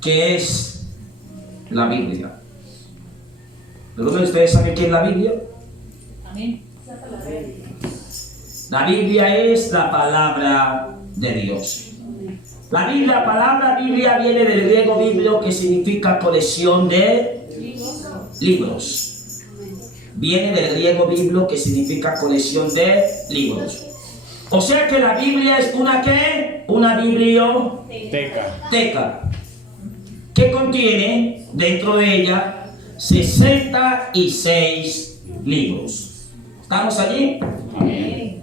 ¿Qué es la Biblia? ¿Algunos de ustedes saben qué es la Biblia? Amén. La Biblia es la palabra de Dios. La palabra Biblia viene del griego biblio, que significa colección de libros. Viene del griego biblio, que significa colección de libros. O sea que la Biblia es una ¿qué? Una biblioteca que contiene dentro de ella 66 libros. ¿Estamos allí? Amén.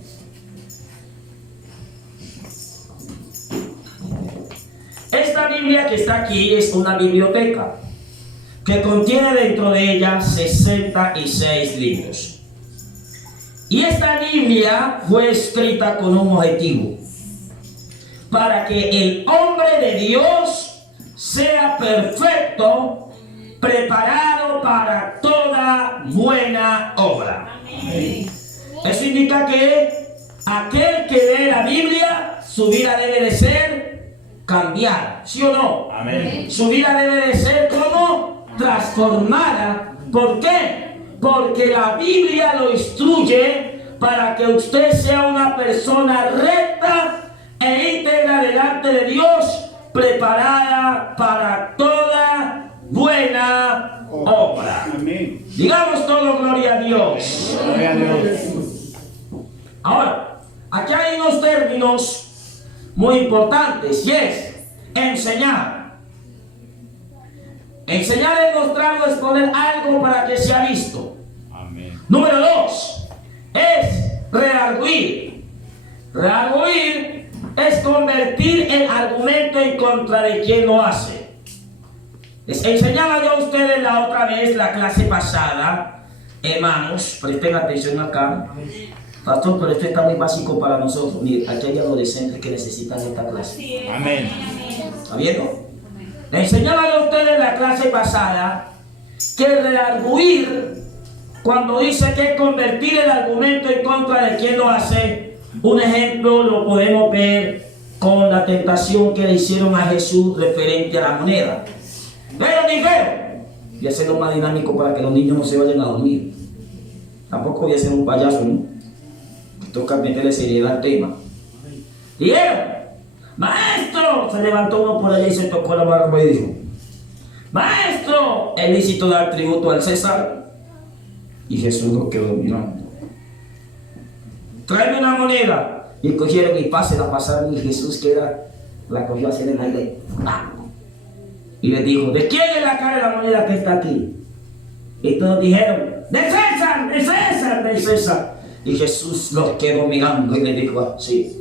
Esta Biblia que está aquí es una biblioteca que contiene dentro de ella 66 libros. Y esta Biblia fue escrita con un objetivo: para que el hombre de Dios sea perfecto, preparado para toda buena obra. Amén. Eso indica que aquel que lee la Biblia, su vida debe de ser cambiada, ¿sí o no? Amén. Su vida debe de ser como transformada. ¿Por qué? Porque la Biblia lo instruye para que usted sea una persona recta e íntegra delante de Dios, preparada para toda buena obra. Amén. Digamos todo gloria a Dios. Gloria a Dios. Ahora, aquí hay unos términos muy importantes, y es enseñar. Enseñar es mostrar o exponer algo para que sea visto. Amén. Número 2 es redarguir. Redarguir es convertir el argumento en contra de quien lo hace. Les enseñaba yo a ustedes la otra vez, la clase pasada, hermanos, presten atención acá. Pastor, pero esto está muy básico para nosotros. Mire, aquí hay adolescentes que necesitan esta clase. Amén. ¿Está viendo? Le enseñaba a ustedes en la clase pasada que redarguir, cuando dice que es convertir el argumento en contra de quien lo hace, un ejemplo lo podemos ver con la tentación que le hicieron a Jesús referente a la moneda. Pero dijeron, voy a hacerlo más dinámico para que los niños no se vayan a dormir. Tampoco voy a ser un payaso, ¿no? Toca meterle seriedad al tema. Dijeron, maestro, se levantó uno por allá y se tocó la barba y dijo, maestro, ¿es lícito dar tributo al César? Y Jesús lo quedó mirando. Tráeme una moneda. Y cogieron y pasaron, y Jesús, que era, la cogió así en el aire. ¡Ah! Y le dijo, ¿de quién es la cara de la moneda que está aquí? Y todos dijeron, ¡de César, de César, de César! Y Jesús los quedó mirando y le dijo así,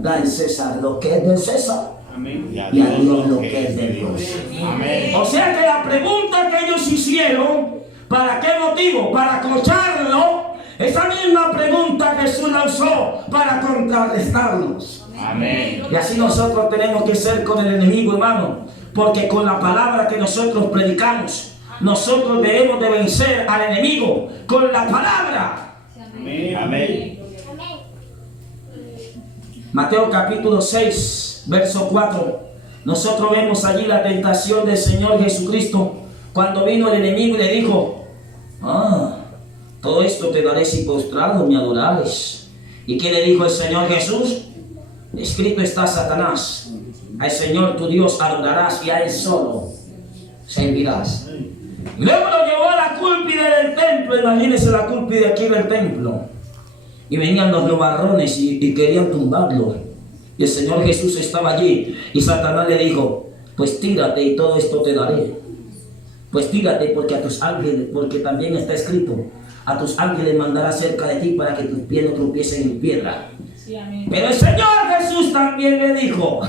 da en César lo que es de César, Amén. y a Dios lo que es de Dios. Amén. O sea que la pregunta que ellos hicieron, ¿para qué motivo? Para acocharlo. Esa misma pregunta Jesús la usó para contrarrestarnos. Amén. Y así nosotros tenemos que ser con el enemigo, hermano, porque con la palabra que nosotros predicamos, nosotros debemos de vencer al enemigo con la palabra. Amén. Amén. Mateo capítulo 6, verso 4. Nosotros vemos allí la tentación del Señor Jesucristo, cuando vino el enemigo y le dijo, todo esto te daré si postrado me adorares. ¿Y qué le dijo el Señor Jesús? Escrito está, Satanás, al Señor tu Dios adorarás y a Él solo servirás. Y luego lo llevó a la cúspide del templo. Imagínense la cúspide aquí del templo. Y venían los nubarrones y querían tumbarlo. Y el Señor Jesús estaba allí. Y Satanás le dijo, pues tírate y todo esto te daré. Pues tírate, porque a tus ángeles, porque también está escrito, a tus ángeles mandará cerca de ti para que tus pies no tropiecen en piedra. Sí, amén. Pero el Señor Jesús también le dijo,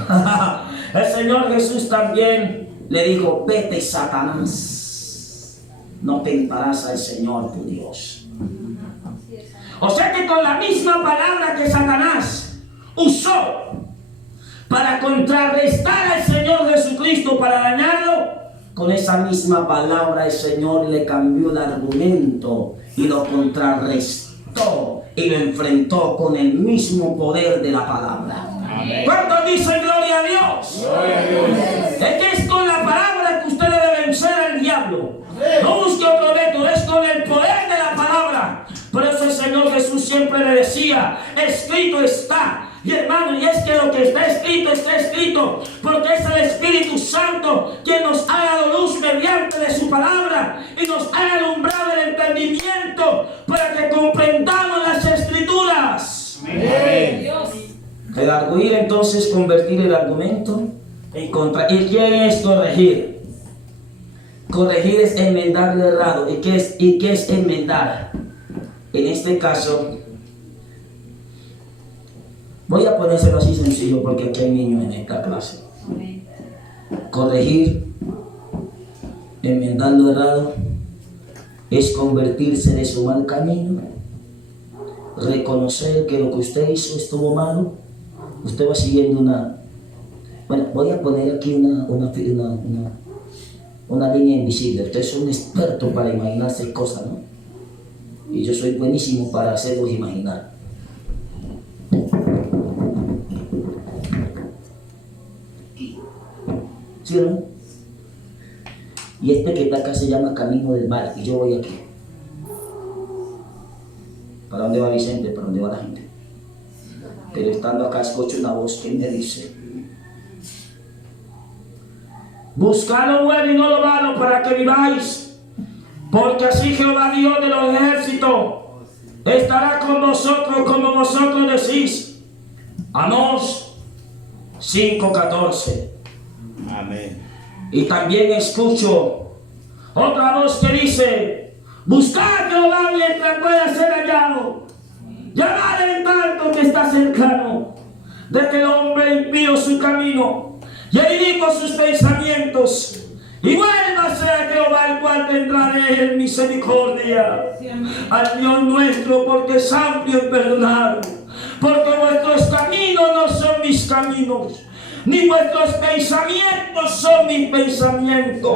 el Señor Jesús también le dijo, vete, Satanás, no tentarás al Señor tu Dios. O sea que con la misma palabra que Satanás usó para contrarrestar al Señor Jesucristo, para dañarlo, con esa misma palabra el Señor le cambió el argumento y lo contrarrestó y lo enfrentó con el mismo poder de la palabra. Amén. ¿Cuántos dicen gloria a Dios? Gloria a Dios. Es que es con la palabra que usted debe vencer al diablo. No busque otro método, es con el poder de la palabra. Por eso el Señor Jesús siempre le decía, escrito está. Y hermano, y es que lo que está escrito, porque es el Espíritu Santo quien nos ha dado luz mediante de su palabra y nos ha alumbrado el entendimiento para que comprendamos las Escrituras. Amén. Dios. El arguir entonces convertir el argumento en contra. ¿Y qué es corregir? Corregir es enmendar el errado. ¿Y qué es enmendar? En este caso, voy a ponérselo así sencillo porque aquí hay niños en esta clase. Amén. Corregir, enmendar lo errado, es convertirse de su mal camino, reconocer que lo que usted hizo estuvo malo. Usted va siguiendo una... Bueno, voy a poner aquí una línea invisible. Usted es un experto para imaginarse cosas, ¿no? Y yo soy buenísimo para hacerlos imaginar. ¿Sí o no? Y este que está acá se llama Camino del Mal, y yo voy aquí. ¿Para dónde va Vicente? ¿Para dónde va la gente? Pero estando acá escucho una voz que me dice: buscad lo bueno y no lo malo para que viváis, porque así Jehová Dios de los ejércitos estará con vosotros como vosotros decís. Amós 5:14. Amén. Y también escucho otra voz que dice: buscad a Jehová mientras pueda ser hallado, llamadle en tanto que está cercano. De que el hombre impío su camino y inicuo sus pensamientos, y vuélvase a Jehová, el cual tendrá de él misericordia. Sí, amén. Al Dios nuestro, porque es amplio en perdonar, porque vuestros caminos no son mis caminos, ni vuestros pensamientos son mis pensamientos.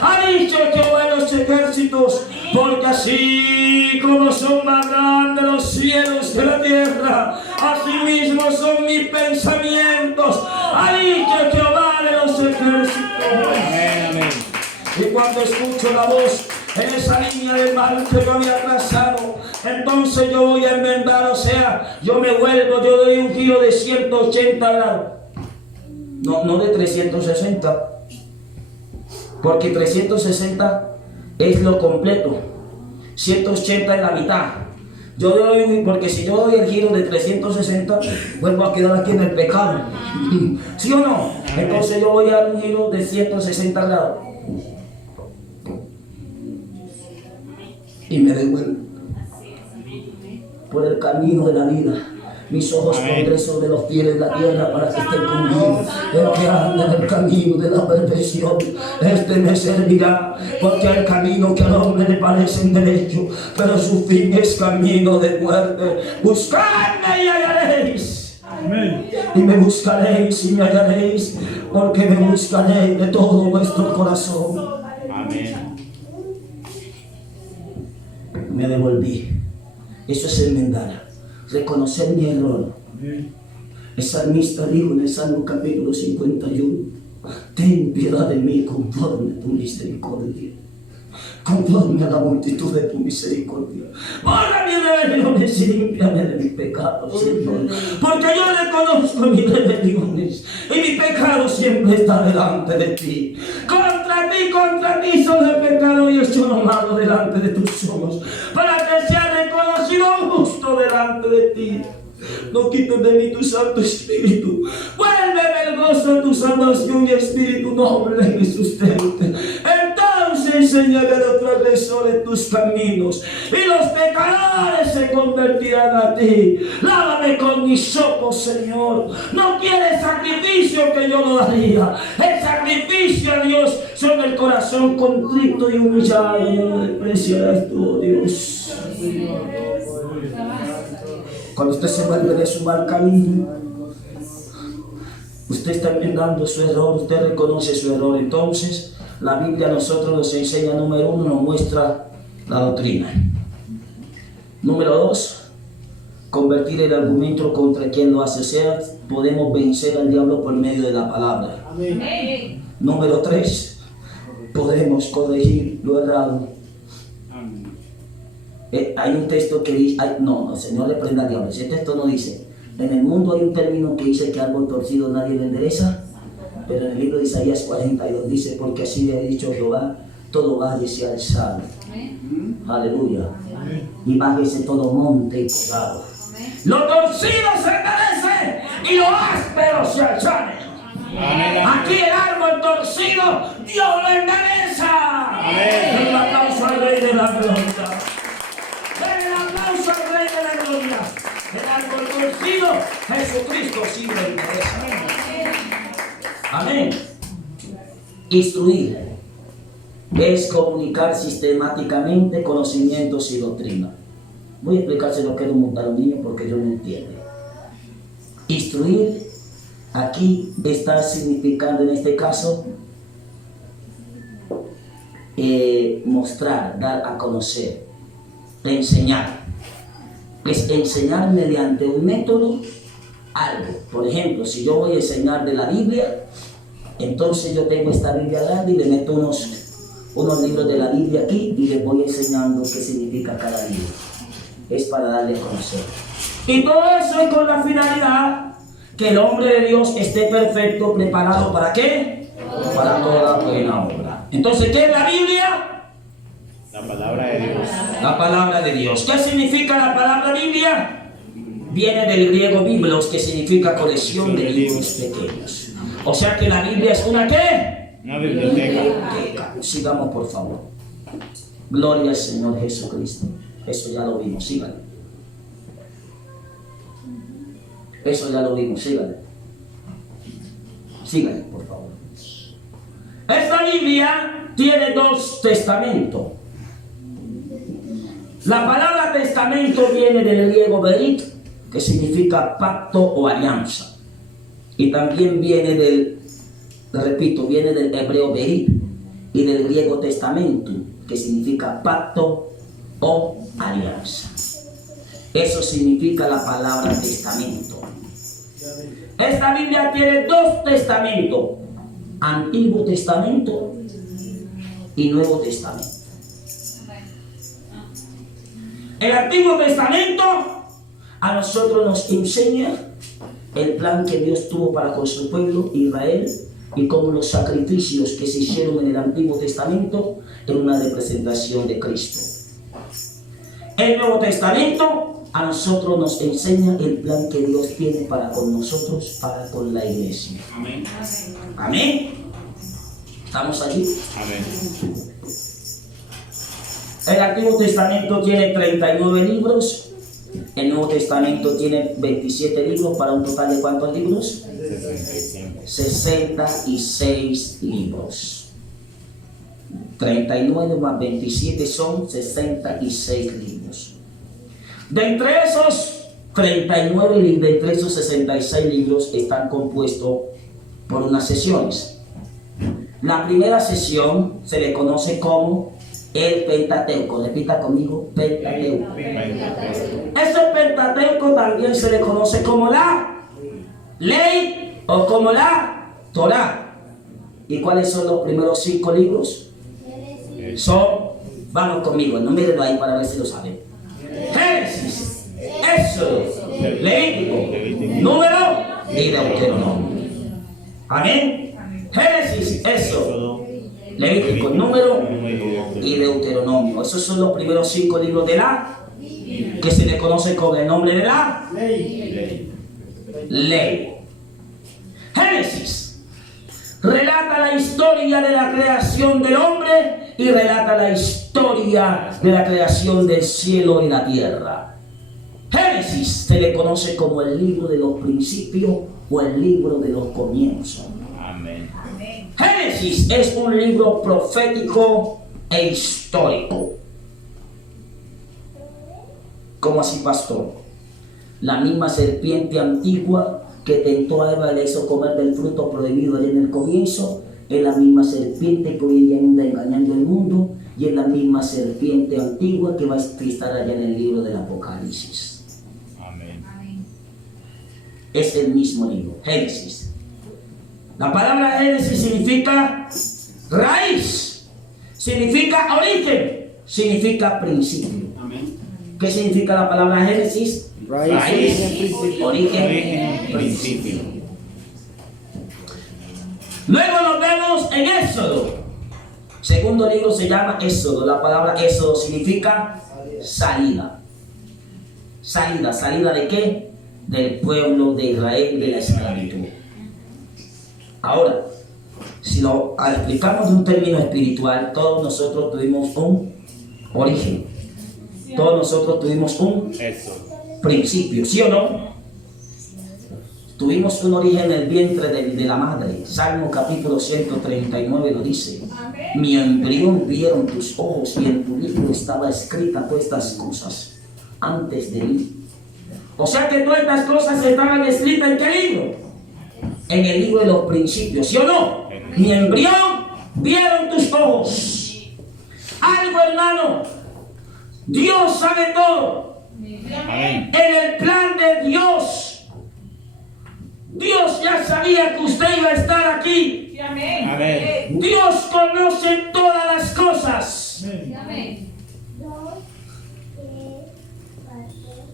Ha dicho Jehová de los ejércitos, porque así como son más grandes los cielos que la tierra, así mismo son mis pensamientos. Ha dicho Jehová de los ejércitos. Amén. Amén. Y cuando escucho la voz en esa línea del mal que yo había trazado, entonces yo voy a enmendar, o sea, yo me vuelvo, yo doy un giro de 180 grados. No de 360, porque 360 es lo completo, 180 es la mitad. Yo doy, porque si yo doy el giro de 360, vuelvo a quedar aquí en el pecado. ¿Sí o no? Entonces yo voy a dar un giro de 160 grados. Y me devuelvo por el camino de la vida. Mis ojos pondré sobre los pies de la tierra para que estén conmigo. El que anda en el camino de la perversión, este me servirá, porque el camino que al hombre le parece derecho, pero su fin es camino de muerte. Buscadme y hallaréis. Amén. Y me buscaréis y me hallaréis, porque me buscaréis de todo vuestro corazón. Amén. Me devolví. Eso es enmendar, reconocer mi error. El salmista dijo en el Salmo capítulo 51: ten piedad de mí conforme a tu misericordia, conforme a la multitud de tu misericordia. Borra mis rebeliones y límpiame de mis pecados, Señor, porque yo reconozco mis rebeliones y mi pecado siempre está delante de ti. Contra ti solo he pecado y hecho lo malo delante de tus ojos, para que sea reconocido justo delante de ti. No quites de mí tu Santo Espíritu. Vuélveme el gozo de tu salvación y espíritu noble y sustente. Entonces enseñaré a los transgresores tus caminos y los pecadores se convertirán a ti. Lávame con hisopo, Señor. No quieres sacrificio que yo lo daría. El sacrificio a Dios son el corazón contrito y humillado. No lo despreciarás tú, oh Dios. Cuando usted se vuelve de su mal camino, usted está enmendando su error, usted reconoce su error. Entonces, la Biblia a nosotros nos enseña, número 1, nos muestra la doctrina. Número 2, convertir el argumento contra quien lo hace. O sea, podemos vencer al diablo por medio de la palabra. Amén. Número 3, podemos corregir lo errado. Amén. Hay un texto que dice, no, Señor le prenda al diablo. Ese texto no dice, en el mundo hay un término que dice que árbol torcido nadie lo endereza, pero en el libro de Isaías 42 dice, porque así le ha dicho Jehová, todo valle sea alzado. Aleluya. Y bájese todo monte y collado. Lo torcido se enderece y lo áspero se alzare. Amén. Aquí el árbol torcido, Dios lo endereza. Amén. El aplauso al Rey de la Gloria. Den el aplauso al Rey de la Gloria. El árbol torcido, Jesucristo sí lo endereza. Amén. Instruir es comunicar sistemáticamente conocimientos y doctrina. Voy a explicarse lo que es montar a un niño porque yo no entiendo. Instruir aquí está significando en este caso mostrar, dar a conocer, enseñar. Es enseñar mediante un método algo. Por ejemplo, si yo voy a enseñar de la Biblia, entonces yo tengo esta Biblia grande y le meto unos libros de la Biblia aquí y les voy enseñando qué significa cada libro. Es para darle a conocer. Y todo eso es con la finalidad que el hombre de Dios esté perfecto, preparado ¿para qué? Para toda buena obra. Entonces, ¿qué es la Biblia? La palabra de Dios. La palabra de Dios. ¿Qué significa la palabra Biblia? Viene del griego biblos, que significa colección de libros pequeños. O sea que la Biblia es una ¿qué? Una biblioteca. Biblioteca. Sigamos por favor. Gloria al Señor Jesucristo. Eso ya lo vimos, síganle. Eso ya lo vimos, síganle. Síganle, por favor. Esta Biblia tiene 2 testamentos. La palabra testamento viene del griego berit, que significa pacto o alianza. Y también viene viene del hebreo berit y del griego testamento, que significa pacto o alianza. Eso significa la palabra testamento. Esta Biblia tiene 2 testamentos, Antiguo Testamento y Nuevo Testamento. El Antiguo Testamento a nosotros nos enseña el plan que Dios tuvo para con su pueblo Israel y cómo los sacrificios que se hicieron en el Antiguo Testamento eran una representación de Cristo. El Nuevo Testamento a nosotros nos enseña el plan que Dios tiene para con nosotros, para con la iglesia. Amén. Amén. ¿Estamos allí? Amén. El Antiguo Testamento tiene 39 libros. El Nuevo Testamento tiene 27 libros para un total de ¿cuántos libros? 65. 66 libros. 39 más 27 son 66 libros. De entre esos 39 libros, de entre esos 66 libros están compuestos por unas sesiones. La primera sesión se le conoce como el Pentateuco. Repita conmigo, Pentateuco. Ese Pentateuco también se le conoce como la ley o como la Torá. ¿Y cuáles son los primeros 5 libros? Vamos conmigo, número ahí para ver si lo saben. Génesis, Éxodo, Levítico, Número y Deuteronomio. Amén. Génesis, Éxodo, Levítico, Número y Deuteronomio. Esos son los primeros 5 libros de la que se le conoce con el nombre de la ley. Génesis relata la historia de la creación del hombre y relata la historia de la creación del cielo y la tierra. Génesis se le conoce como el libro de los principios o el libro de los comienzos. Amén. Génesis es un libro profético e histórico. ¿Cómo así, pastor? La misma serpiente antigua que tentó a Eva y le hizo comer del fruto prohibido allá en el comienzo, es la misma serpiente que hoy en día anda engañando el mundo y es la misma serpiente antigua que va a estar allá en el libro del Apocalipsis. Amén. Es el mismo libro, Génesis. La palabra Génesis significa significa raíz, significa origen, significa principio. Amén. ¿Qué significa la palabra Génesis? Raíz, Origen, principio. Luego nos vemos en Éxodo. Segundo libro se llama Éxodo. La palabra Éxodo significa salida. Salida, ¿salida de qué? Del pueblo de Israel de la esclavitud. Ahora, si lo explicamos de un término espiritual, todos nosotros tuvimos un origen. Todos nosotros tuvimos un Eso. principio, ¿sí o no? Tuvimos un origen en el vientre de la madre. Salmo capítulo 139 lo dice. Mi embrión vieron tus ojos y en tu libro estaba escrita todas estas cosas antes de mí. O sea que todas estas cosas estaban escritas ¿en qué libro? En el libro de los principios, ¿sí o no? Mi embrión vieron tus ojos. Algo, hermano, Dios sabe todo. Amén. En el plan de Dios, Dios ya sabía que usted iba a estar aquí. Amén. Dios conoce todas las cosas.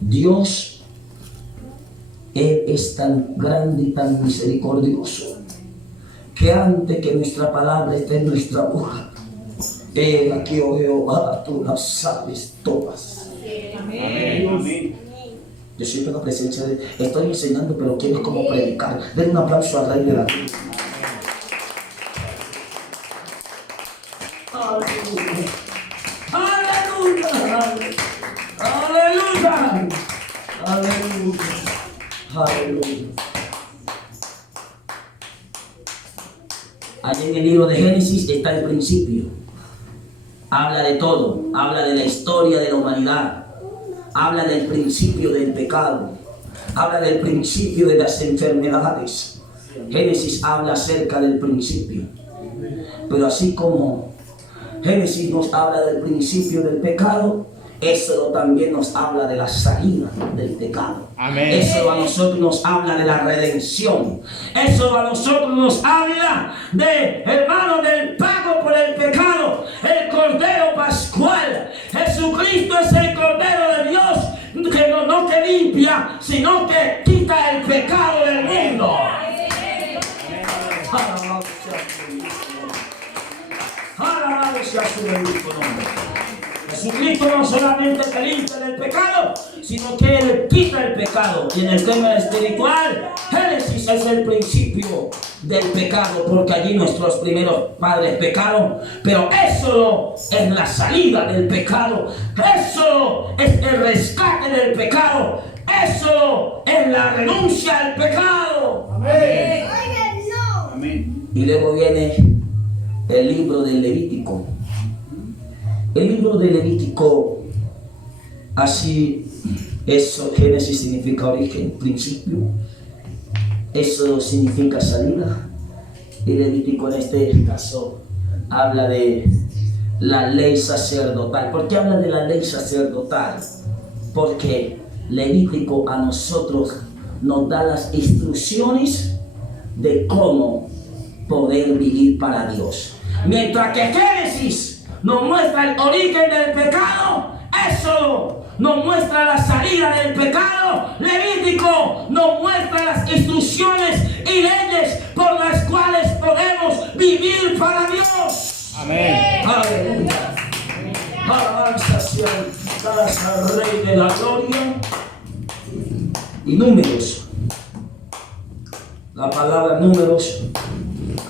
Dios, Él es tan grande y tan misericordioso que antes que nuestra palabra esté en nuestra boca, Él aquí, oh Jehová, tú las sabes todas. Amén. Amén. Yo siento la presencia de... Estoy enseñando, pero quiero como predicar. Den un aplauso al Rey de la Cruz. Aleluya. Aleluya. Aleluya. Aleluya. Aleluya. Allí en el libro de Génesis está el principio. Habla de todo. Habla de la historia de la humanidad. Habla del principio del pecado. Habla del principio de las enfermedades. Génesis habla acerca del principio. Pero así como Génesis nos habla del principio del pecado, Éxodo también nos habla de la salida del pecado. Amén. Éxodo a nosotros nos habla de la redención. Éxodo a nosotros nos habla de, hermano, del pago por el pecado. El Cordero Pascual. Jesucristo es el Cordero de Dios que no que limpia, sino que quita el pecado del mundo. Alabado sea su bendito nombre. Jesucristo no solamente te limpia del pecado, sino que Él quita el pecado. Y en el tema espiritual, Génesis es el principio del pecado, porque allí nuestros primeros padres pecaron. Pero eso es la salida del pecado. Eso es el rescate del pecado. Eso es la renuncia al pecado. Amén. Amén. Y luego viene el libro del Levítico. El libro de Levítico, así, eso, Génesis significa origen, principio, eso significa salida, y Levítico en este caso habla de la ley sacerdotal. ¿Por qué habla de la ley sacerdotal? Porque Levítico a nosotros nos da las instrucciones de cómo poder vivir para Dios. Mientras que Génesis nos muestra el origen del pecado, Éxodo nos muestra la salida del pecado, Levítico nos muestra las instrucciones y leyes por las cuales podemos vivir para Dios. Amén. Aleluya. Alabanza sea al Rey de la Gloria. Y números. La palabra números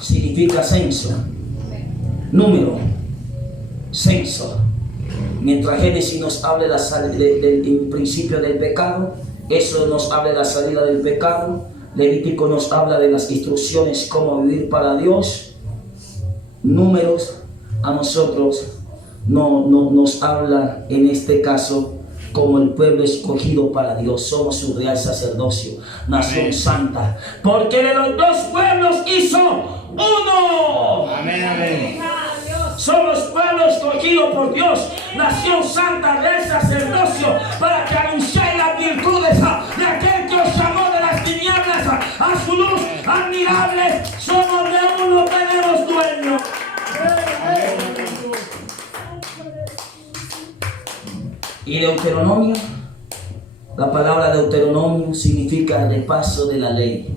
significa censo. Número. Censo. Mientras Génesis nos habla del principio del pecado, eso nos habla de la salida del pecado. Levítico nos habla de las instrucciones cómo vivir para Dios. Números a nosotros nos habla en este caso como el pueblo escogido para Dios. Somos su real sacerdocio, nación Amén. santa, porque de los dos pueblos hizo uno. Amén. Amén. Somos pueblo escogido por Dios, nación santa, real sacerdocio, para que anunciéis las virtudes de aquel que os llamó de las tinieblas a su luz admirable. Somos de uno, tenemos Y Deuteronomio, la palabra Deuteronomio significa el repaso de la ley.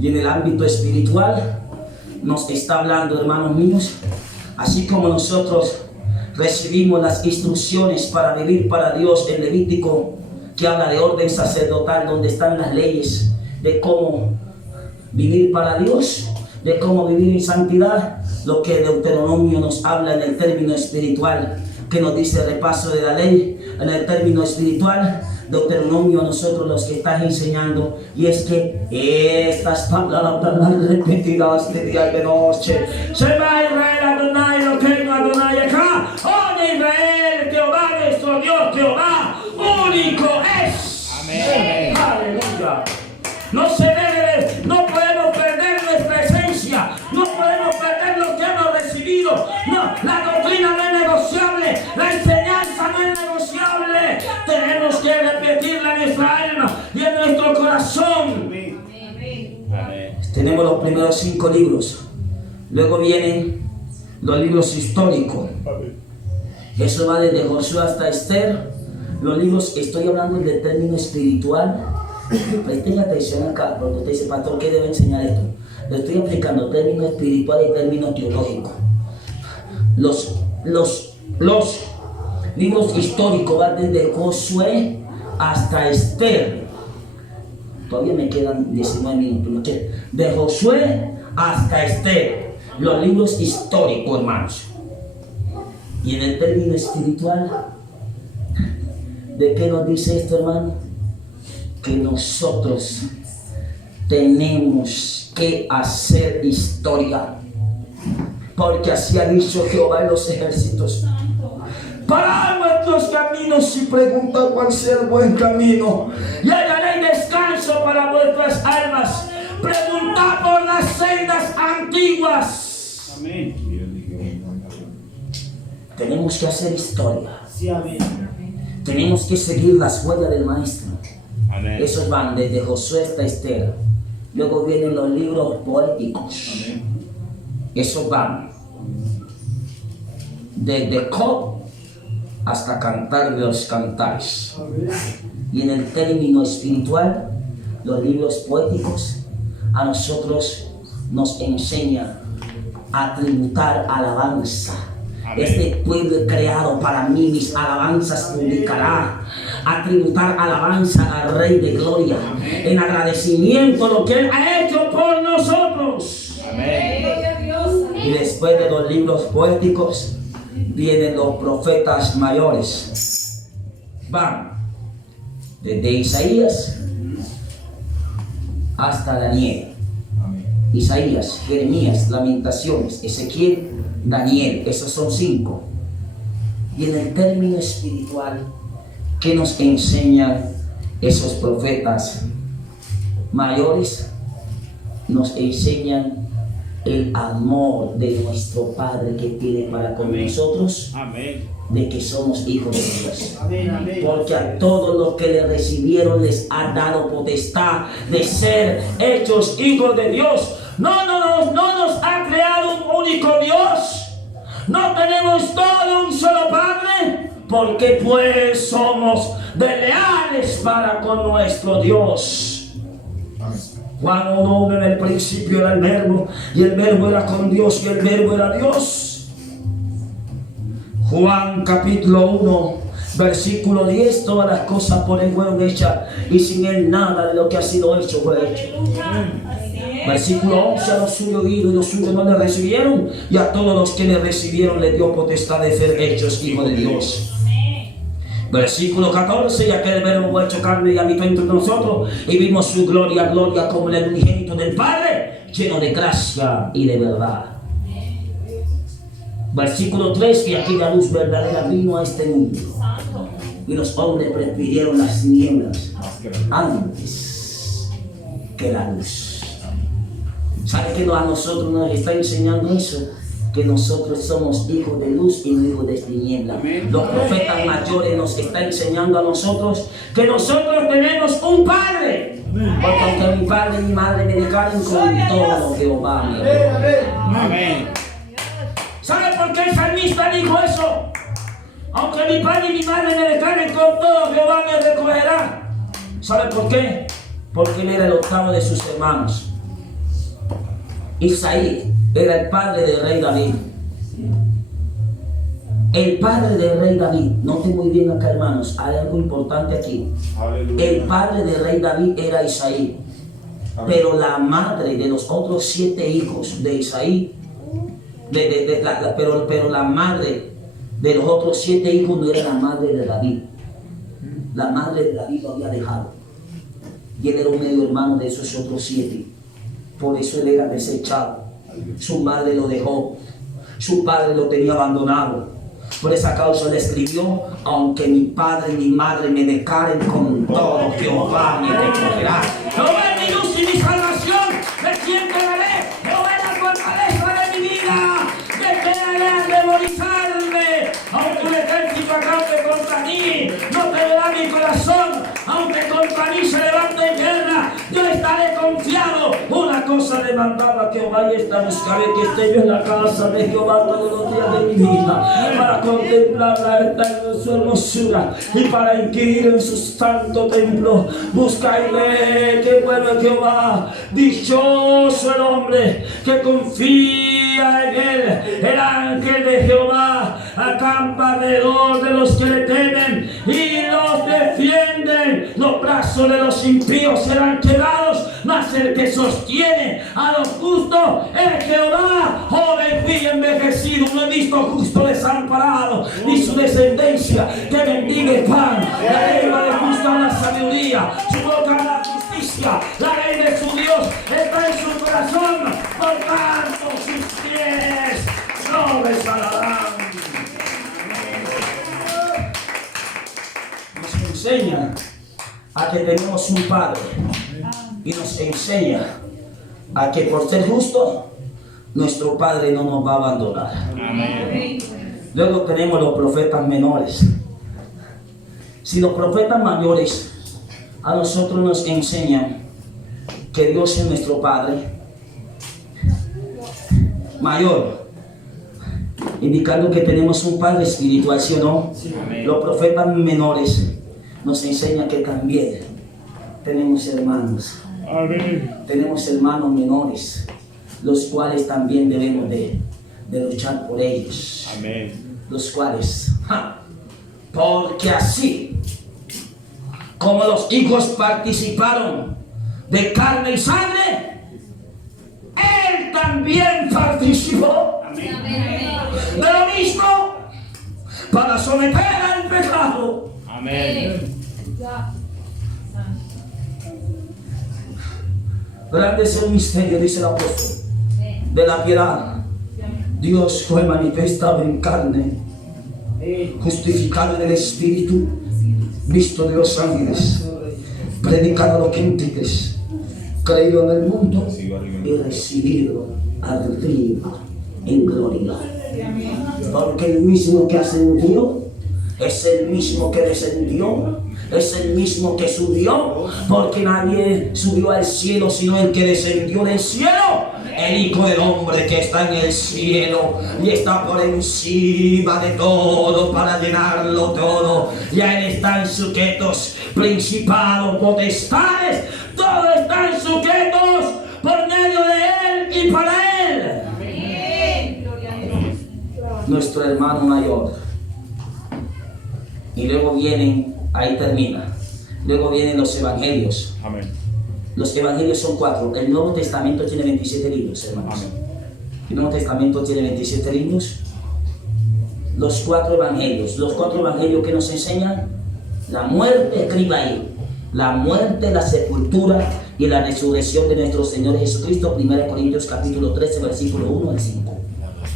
Y en el ámbito espiritual nos está hablando, hermanos míos, así como nosotros recibimos las instrucciones para vivir para Dios en Levítico, que habla de orden sacerdotal, donde están las leyes de cómo vivir para Dios, de cómo vivir en santidad. Lo que Deuteronomio nos habla en el término espiritual, que nos dice el repaso de la ley, en el término espiritual, Deuteronomio a nosotros los que estás enseñando, y es que estas palabras las repetirás de día y de noche. Shema Israel Adonai Elokeinu Adonai Echad. Oye Israel, Jehová nuestro Dios, Jehová único es. Amén. Aleluya. No se debe, no podemos perder nuestra esencia, no podemos perder lo que hemos recibido. No, la doctrina no es negociable, la enseñanza no es negociable. Tenemos que repetirla en nuestra alma y en nuestro corazón. Amén. Tenemos los primeros 5 libros, luego vienen los libros históricos. Eso va desde Josué hasta Esther. Los libros, estoy hablando del término espiritual. Presten atención acá, porque usted dice, pastor, ¿qué debe enseñar esto? Le estoy aplicando término espiritual y término teológico. Los libros históricos van desde Josué hasta Esther. Todavía me quedan 19 minutos. De Josué hasta Esther. Los libros históricos, hermanos. Y en el término espiritual, ¿de qué nos dice esto, hermano? Que nosotros tenemos que hacer historia, porque así ha dicho Jehová en los ejércitos. Parad vuestros caminos y preguntad cuál sea el buen camino, y hallaréis descanso para vuestras almas. Preguntad por las sendas antiguas. Amén. Tenemos que hacer historia. Sí, amén. Tenemos que seguir las huellas del maestro. Amén. Esos van desde Josué hasta Esther. Luego vienen los libros poéticos. Amén. Esos van desde Job hasta Cantar de los Cantares. Y en el término espiritual, los libros poéticos a nosotros nos enseñan a tributar alabanza. Amén. Este pueblo creado para mí, mis alabanzas publicará. A tributar alabanza al Rey de Gloria. Amén. En agradecimiento a lo que Él ha hecho por nosotros. Amén. Y después de los libros poéticos vienen los profetas mayores. Van desde Isaías hasta Daniel. Isaías, Jeremías, Lamentaciones, Ezequiel, Daniel. Esos son 5. Y en el término espiritual, ¿qué nos enseñan esos profetas mayores? Nos enseñan el amor de nuestro Padre que tiene para con nosotros, Amén. de que somos hijos de Dios. Amén. Amén. Porque a todos los que le recibieron les ha dado potestad de ser hechos hijos de Dios. No nos ha creado un único Dios. No tenemos todo un solo Padre. Porque pues somos desleales para con nuestro Dios. Juan 1:1, en el principio era el verbo, y el verbo era con Dios, y el verbo era Dios. Juan capítulo 1, versículo 10, todas las cosas por él fueron hechas, y sin él nada de lo que ha sido hecho fue hecho. Versículo 11, a los suyos oídos y los suyos no le recibieron, y a todos los que le recibieron le dio potestad de ser hechos hijos de Dios. Versículo 14, y aquel verbo fue hecho carne y habitó entre nosotros, y vimos su gloria, gloria como el unigénito del Padre, lleno de gracia y de verdad. Versículo 3, y aquella luz verdadera vino a este mundo, y los hombres prefirieron las tinieblas antes que la luz. ¿Sabe que a nosotros nos está enseñando eso? Que nosotros somos hijos de luz y no hijos de tiniebla. Los profetas mayores nos están enseñando a nosotros que nosotros tenemos un Padre. Porque aunque mi padre y mi madre me dejaron, con todo Jehová me amó. Amén. ¿Sabe por qué el salmista dijo eso? Aunque mi padre y mi madre me declaren con todo, Jehová me recogerá. ¿Sabe por qué? Porque él era el octavo de sus hermanos. Isaí era el padre del rey David. El padre del rey David, note muy bien acá, hermanos, hay algo importante aquí. Aleluya. El padre del rey David era Isaí, pero la madre de los otros 7 hijos de Isaí, pero la madre de los otros 7 hijos no era la madre de David. La madre de David lo había dejado. Y él era un medio hermano de esos otros 7. Por eso él era desechado. Su madre lo dejó. Su padre lo tenía abandonado. Por esa causa le escribió: aunque mi padre y mi madre me declaren con todo, Jehová me recogerá. Jehová es mi luz y mi salvación, ¿de quién temeré? Jehová es la fortaleza de mi vida, ¿de qué haré atemorizarme? Aunque un ejército acampe contra mí, no temerá mi corazón. Aunque contra mí se levante en guerra, yo estaré confiado. Una cosa demandaba Jehová, y esta buscaré, que esté yo en la casa de Jehová todos los días de mi vida, para contemplar la eterna su hermosura y para inquirir en su santo templo. Busca y ve que vuelve Jehová. Dichoso el hombre que confía en él. El ángel de Jehová acampa alrededor de los que le temen y los defienden. Los brazos de los impíos serán quebrados, mas el que sostiene a los justos es Jehová. Joven fui envejecido, no he visto justo desamparado, ni su descendencia que bendiga el pan. La lengua de justo la sabiduría, su boca la justicia. La ley de su Dios está en su corazón, por tanto sus pies no resbalarán. Nos enseña a que tenemos un Padre, y nos enseña a que por ser justo nuestro Padre no nos va a abandonar. Amén. Luego tenemos los profetas menores. Si los profetas mayores a nosotros nos enseñan que Dios es nuestro Padre mayor, indicando que tenemos un Padre espiritual, ¿sí o no? Amén. Los profetas menores nos enseñan que también tenemos hermanos. Amén. Tenemos hermanos menores, los cuales también debemos de luchar por ellos. Amén. Los cuales, porque así como los hijos participaron de carne y sangre, Él también participó de lo mismo para someter al pecado. Amén. Grande es el misterio, dice el apóstol, de la piedad. Dios fue manifestado en carne, justificado en el Espíritu, visto de los ángeles, predicado a los gentiles, creído en el mundo y recibido arriba en gloria. Porque el mismo que ascendió es el mismo que descendió, es el mismo que subió, porque nadie subió al cielo sino el que descendió del cielo, el Hijo del Hombre que está en el cielo y está por encima de todo para llenarlo todo. Y a Él están sujetos principados, potestades, todos están sujetos por medio de Él y para Él. Nuestro hermano mayor. Y luego vienen, ahí termina, luego vienen los evangelios. Amén. Los evangelios son 4. El Nuevo Testamento tiene 27 libros, hermanos. Amén. El Nuevo Testamento tiene 27 libros. Los 4 evangelios. Los 4 evangelios que nos enseñan la muerte, escriba ahí, la muerte, la sepultura y la resurrección de nuestro Señor Jesucristo. 1 Corintios capítulo 13, versículo 1 al 5.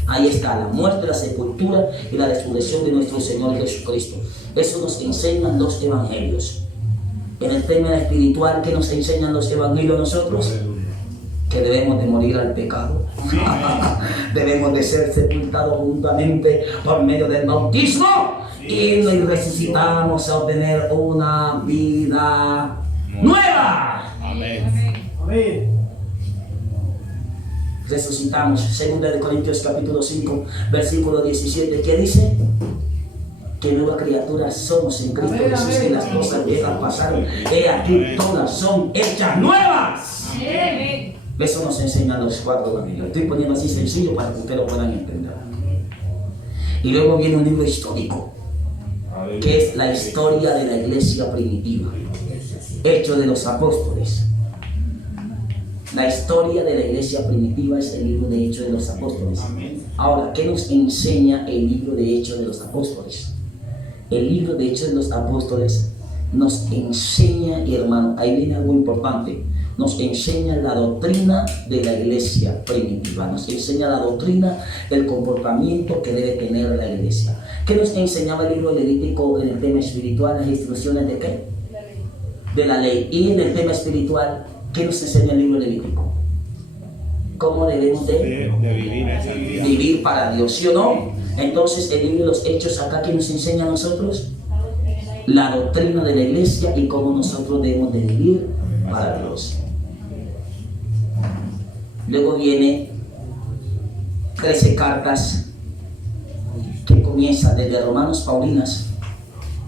Ahí está, la muerte, la sepultura y la resurrección de nuestro Señor Jesucristo. Eso nos enseñan los evangelios. En el tema espiritual, ¿qué nos enseñan los evangelios a nosotros? Que debemos de morir al pecado. Debemos de ser sepultados juntamente por medio del bautismo y resucitamos a obtener una vida nueva. Amén. Amén. Resucitamos. 2 Corintios capítulo 5, versículo 17. ¿Qué dice? que nueva criatura somos en Cristo Jesús, que las cosas viejas pasaron, he aquí todas son hechas nuevas. Amén. Eso nos enseñan los 4 evangelios. Estoy poniendo así sencillo para que ustedes lo puedan entender. Y luego viene un libro histórico, que es la historia de la iglesia primitiva, Hechos de los Apóstoles. La historia de la iglesia primitiva es el libro de Hechos de los Apóstoles. Ahora, ¿qué nos enseña el libro de Hechos de los Apóstoles? El libro de Hechos de los Apóstoles nos enseña, hermano, ahí viene algo importante, nos enseña la doctrina de la iglesia primitiva, nos enseña la doctrina, el comportamiento que debe tener la iglesia. ¿Qué nos enseñaba el libro levítico en el tema espiritual? Las instrucciones de qué? De la ley. Y en el tema espiritual, ¿qué nos enseña el libro levítico? ¿Cómo debemos de vivir para Dios, sí o no? Entonces el libro de los Hechos acá, ¿qué nos enseña a nosotros? La doctrina de la iglesia y cómo nosotros debemos de vivir para Dios. Luego viene 13 cartas que comienzan desde Romanos, Paulinas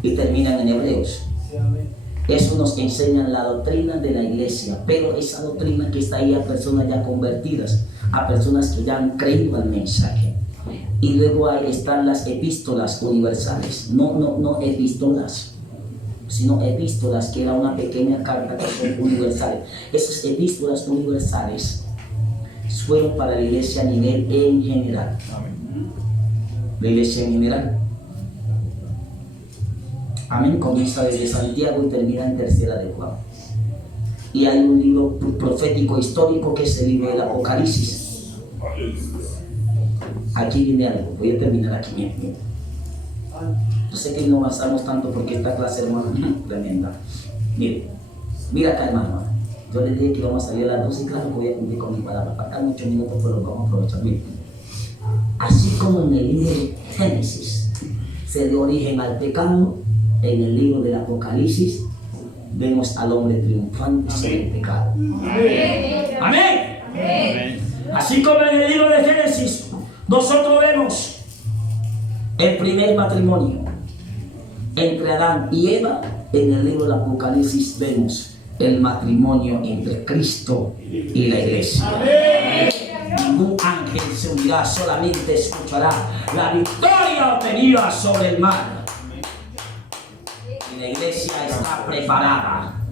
y terminan en Hebreos. Eso nos enseña la doctrina de la iglesia, pero esa doctrina que está ahí a personas ya convertidas, a personas que ya han creído al mensaje. Y luego ahí están las epístolas universales, no epístolas, sino epístolas, que era una pequeña carta que son universales. Esas epístolas universales fueron para la iglesia a nivel en general. La iglesia en general. Amén. Comienza desde Santiago y termina en Tercera de Juan. Y hay un libro profético histórico que es el libro del Apocalipsis. Aquí viene algo. Voy a terminar aquí. Bien. Yo sé que no avanzamos tanto porque esta clase, hermano, tremenda. Mira acá, hermano. Yo les dije que íbamos a salir a las 12 y claro que voy a cumplir con mi palabra. Faltan 8 minutos, pero los vamos a aprovechar. Miren. Así como en el libro de Génesis se dio origen al pecado, en el libro del Apocalipsis vemos al hombre triunfante sobre el pecado. Amén. Amén. Amén. Así como en el libro de Génesis nosotros vemos el primer matrimonio entre Adán y Eva, en el libro del Apocalipsis vemos el matrimonio entre Cristo y la iglesia. Amén. Ningún ángel se unirá, solamente escuchará la victoria obtenida sobre el mal. Y la iglesia está preparada.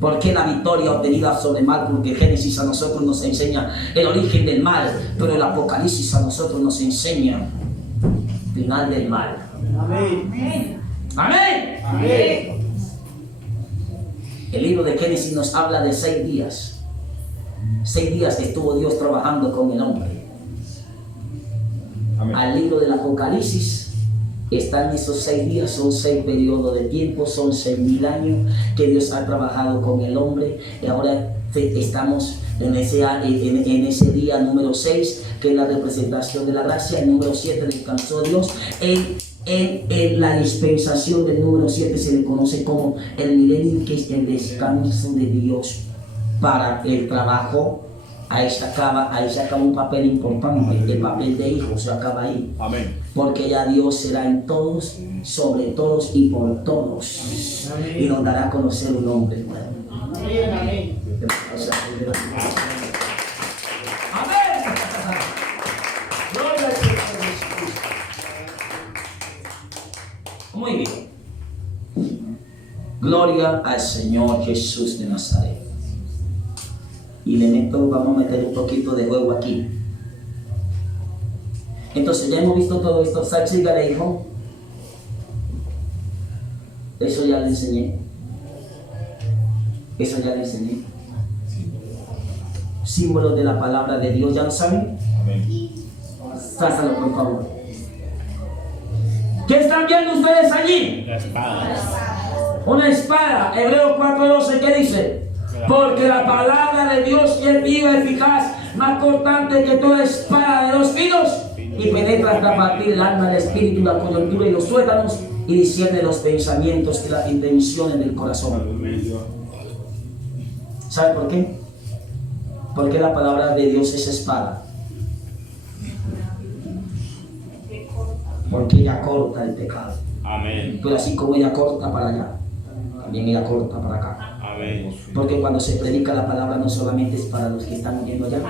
¿Por qué la victoria obtenida sobre el mal? Porque Génesis a nosotros nos enseña el origen del mal, pero el Apocalipsis a nosotros nos enseña el final del mal. Amén. Amén. Amén. El libro de Génesis nos habla de 6 días. 6 días que estuvo Dios trabajando con el hombre. Amén. Al libro del Apocalipsis están esos 6 días, son 6 periodos de tiempo, son 6.000 años que Dios ha trabajado con el hombre. Y ahora estamos en ese día número 6, que es la representación de la gracia. El número 7 descansó Dios. En la dispensación del número 7 se le conoce como el milenio, que es el descanso de Dios para el trabajo. Ahí se acaba un papel importante, el papel de hijo se acaba ahí. Amén. Porque ya Dios será en todos, sobre todos y por todos. Amén. Y nos dará a conocer un hombre nuevo. Amén. Amén. Amén. Gloria al Señor Jesucristo. Muy bien. Gloria al Señor Jesús de Nazaret. Y vamos a meter un poquito de juego aquí. Entonces ya hemos visto todo esto. Sáchiga le dijo, eso ya le enseñé. Eso ya le enseñé. Símbolos de la palabra de Dios, ¿ya lo saben? Trázalo, por favor. ¿Qué están viendo ustedes allí? La espada. Una espada. Hebreos 4:12, ¿qué dice? Porque la palabra de Dios es viva, eficaz, más cortante que toda espada de 2 filos, y penetra hasta partir el alma, el espíritu, la coyuntura y los tuétanos, y discierne los pensamientos y las intenciones del corazón. ¿Sabe por qué? Porque la palabra de Dios es espada. Porque ella corta el pecado. Amén. Pero así como ella corta para allá, también ella corta para acá. Amén. Porque cuando se predica la palabra no solamente es para los que están viendo allá,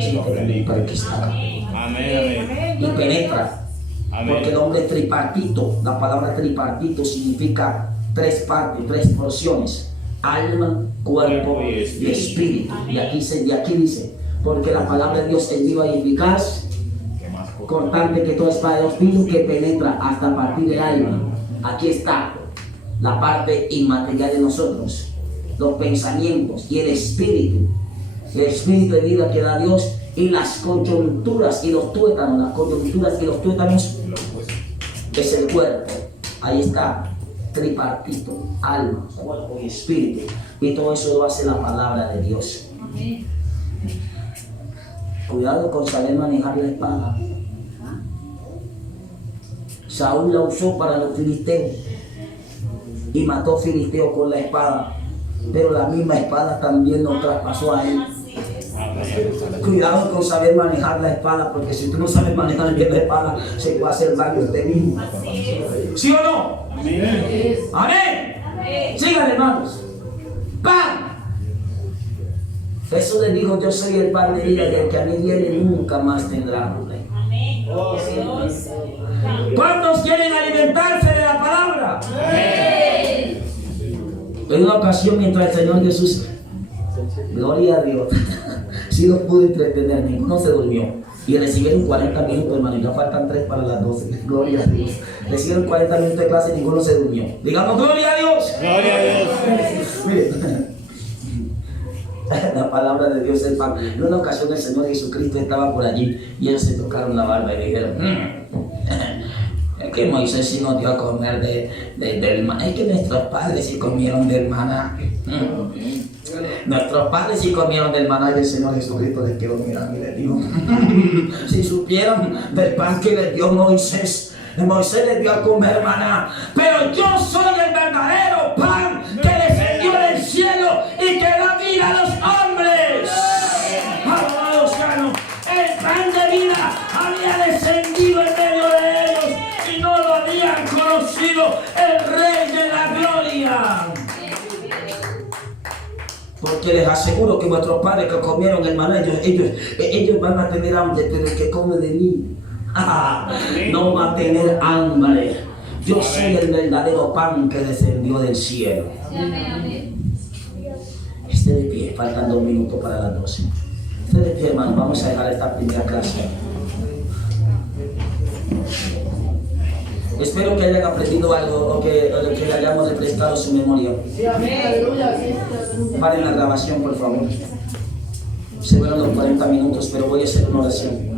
sino que también para el que está acá. Amén. Y penetra. Porque el hombre es tripartito. La palabra tripartito significa tres partes, tres porciones: alma, cuerpo y espíritu. Y aquí dice, porque la palabra de Dios es viva y eficaz, cortante que toda espada de dos filos, que penetra hasta partir del alma. Aquí está la parte inmaterial de nosotros, los pensamientos y el espíritu de vida que da Dios, y las coyunturas y los tuétanos. Las coyunturas y los tuétanos es el cuerpo. Ahí está, tripartito: alma, cuerpo y espíritu. Y todo eso lo hace la palabra de Dios. Amén. Cuidado con saber manejar la espada. Saúl la usó para los filisteos y mató filisteos con la espada, pero la misma espada también lo traspasó a él. Cuidado con saber manejar la espada, porque si tú no sabes manejar bien la espada, se puede hacer daño a usted mismo. ¿Sí o no? Amén. Amén. Sigan, hermanos. ¡Pan! Jesús les dijo: yo soy el pan de vida, y el que a mí viene nunca más tendrá hambre. Amén. ¿Cuántos quieren alimentarse de la palabra? En una ocasión, mientras el Señor Jesús, gloria a Dios, sí los pudo entretener, ninguno se durmió. Y recibieron 40 minutos, hermano, y ya faltan 3 para las 12. Gloria a Dios. Recibieron 40 minutos de clase y ninguno se durmió. Digamos, gloria a Dios. Gloria a Dios. Miren, la palabra de Dios es pan. En una ocasión el Señor Jesucristo estaba por allí y ellos se tocaron la barba y dijeron: es que Moisés sí nos dio a comer del maná. Es que nuestros padres sí comieron del maná. Nuestros padres sí comieron del maná, y el Señor Jesucristo les quedó mirando y les dijo: si supieran del pan que les dio Moisés, Moisés les dio a comer maná, pero yo soy el verdadero pan que descendió del cielo y que da vida a los hombres. Alabados sean. El pan de vida había descendido en medio de ellos y no lo habían conocido el Rey de la Gloria. Porque les aseguro que vuestros padres que comieron el maná, ellos van a tener hambre, pero el que come de mí no va a tener hambre. Yo soy el verdadero pan que descendió del cielo. Esté de pie, faltan 2 minutos para las 12. Esté de pie, hermano, vamos a dejar esta primera clase. Espero que hayan aprendido algo o que le hayamos refrescado su memoria. Paren la grabación, por favor. Se fueron los 40 minutos, pero voy a hacer una oración.